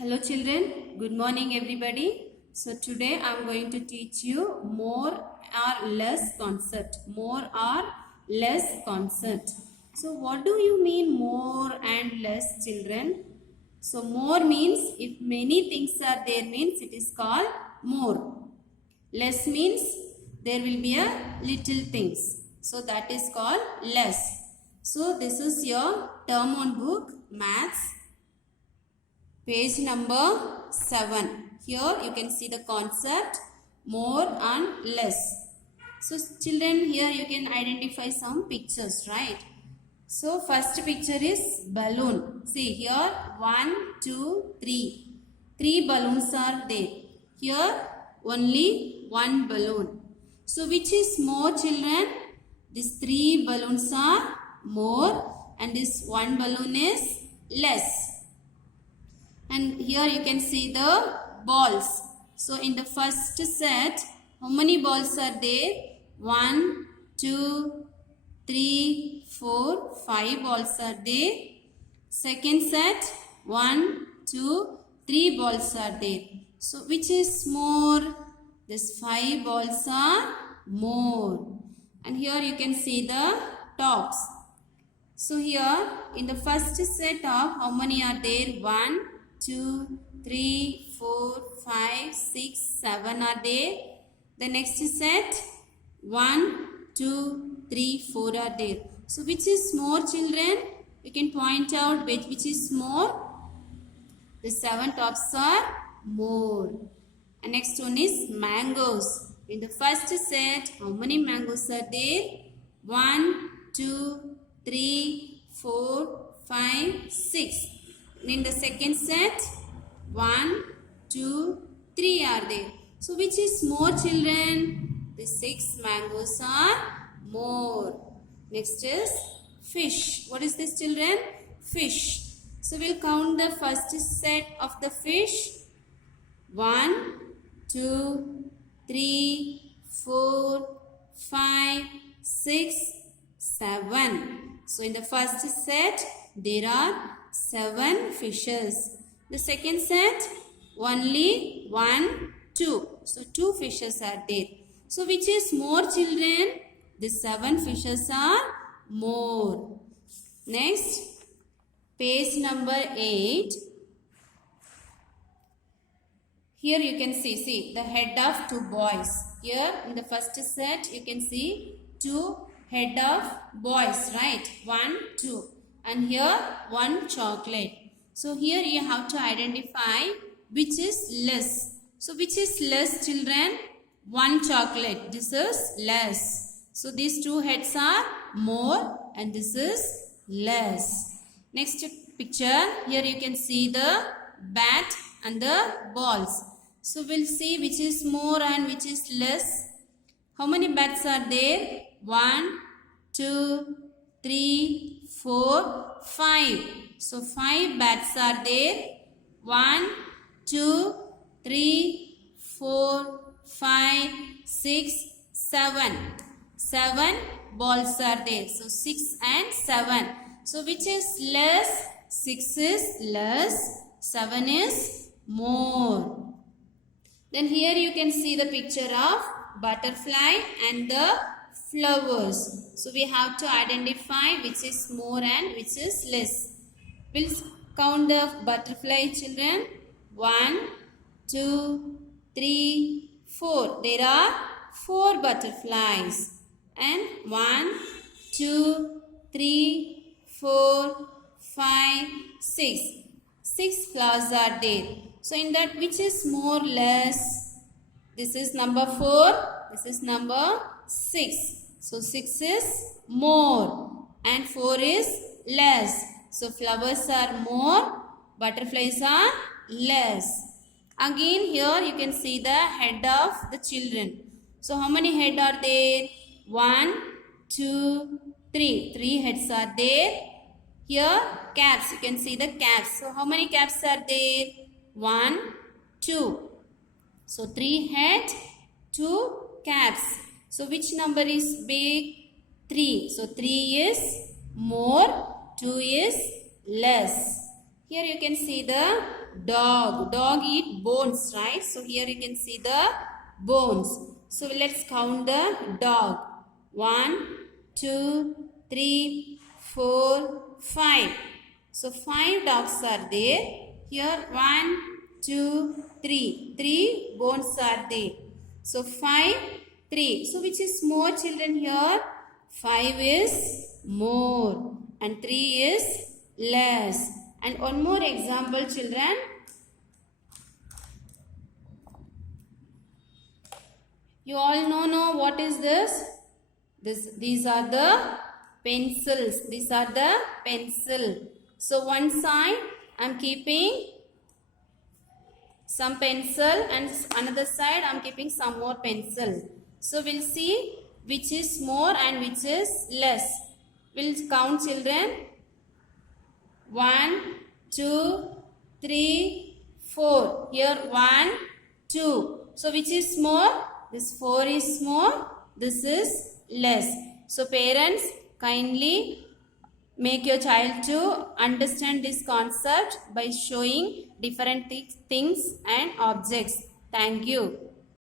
Hello children, good morning everybody. So today I am going to teach you more or less concept. More or less concept. So what do you mean more and less children? So more means if many things are there means it is called more. Less means there will be a little things. So that is called less. So this is your term on book maths. Page number 7. Here you can see the concept more and less. So children, here you can identify some pictures, right? So first picture is balloon. See here 1, 2, 3. 3 balloons are there. Here only 1 balloon. So which is more children? These 3 balloons are more and this 1 balloon is less. And here you can see the balls. So in the first set, how many balls are there? 1, 2, 3, 4, 5 balls are there. Second set, 1, 2, 3 balls are there. So which is more? These 5 balls are more. And here you can see the tops. So here in the first set of how many are there? 1, 2, 3, 4, 5, 6, 7 are there. The next set 1, 2, 3, 4 are there. So which is more children? You can point out which is more. The 7 tops are more. And next one is mangoes. In the first set, how many mangoes are there? 1, 2, 3, 4, 5, 6. In the second set, 1, 2, 3 are there. So which is more children? The 6 mangoes are more. Next is fish. What is this children? Fish. So we'll count the first set of the fish. 1, 2, 3, 4, 5, 6, 7. So in the first set, there are 7 fishes. The second set, only 1, 2. So 2 fishes are there. So which is more children? The 7 fishes are more. Next, page number 8. Here you can see the head of 2 boys. Here in the first set you can see 2 head of boys, right? 1, 2. And here 1 chocolate. So here you have to identify which is less. So which is less children? 1 chocolate. This is less. So these 2 heads are more and this is less. Next picture. Here you can see the bat and the balls. So we'll see which is more and which is less. How many bats are there? 1, 2, 3, 4, 5. So 5 bats are there. 1, 2, 3, 4, 5, 6, 7. 7 balls are there. So 6 and 7. So which is less? 6 is less. 7 is more. Then here you can see the picture of butterfly and the flowers. So we have to identify which is more and which is less. We'll count the butterfly children. 1, 2, 3, 4. There are 4 butterflies. And 1, 2, 3, 4, 5, 6. 6 flowers are there. So in that which is more less? This is number 4. This is number 6. So 6 is more and 4 is less. So flowers are more, butterflies are less. Again here you can see the head of the children. So how many head are there? 1, 2, 3. 3 heads are there. Here caps. You can see the caps. So how many caps are there? 1, 2. So 3 head, 2 caps. So which number is big? 3. So 3 is more, 2 is less. Here you can see the dog. Dog eat bones, right? So here you can see the bones. So let's count the dog. 1, 2, 3, 4, 5. So 5 dogs are there. Here 1, 2, 3. 3 bones are there. So 5, 3. So which is more, children, here? 5 is more and 3 is less. And one more example, children. You all know what is this? These are the pencils. These are the pencil. So one side I am keeping some pencil and another side I am keeping some more pencil. So we'll see which is more and which is less. We'll count, children. 1, 2, 3, 4. Here 1, 2. So which is more? This 4 is more. This is less. So parents, kindly make your child to understand this concept by showing different things and objects. Thank you.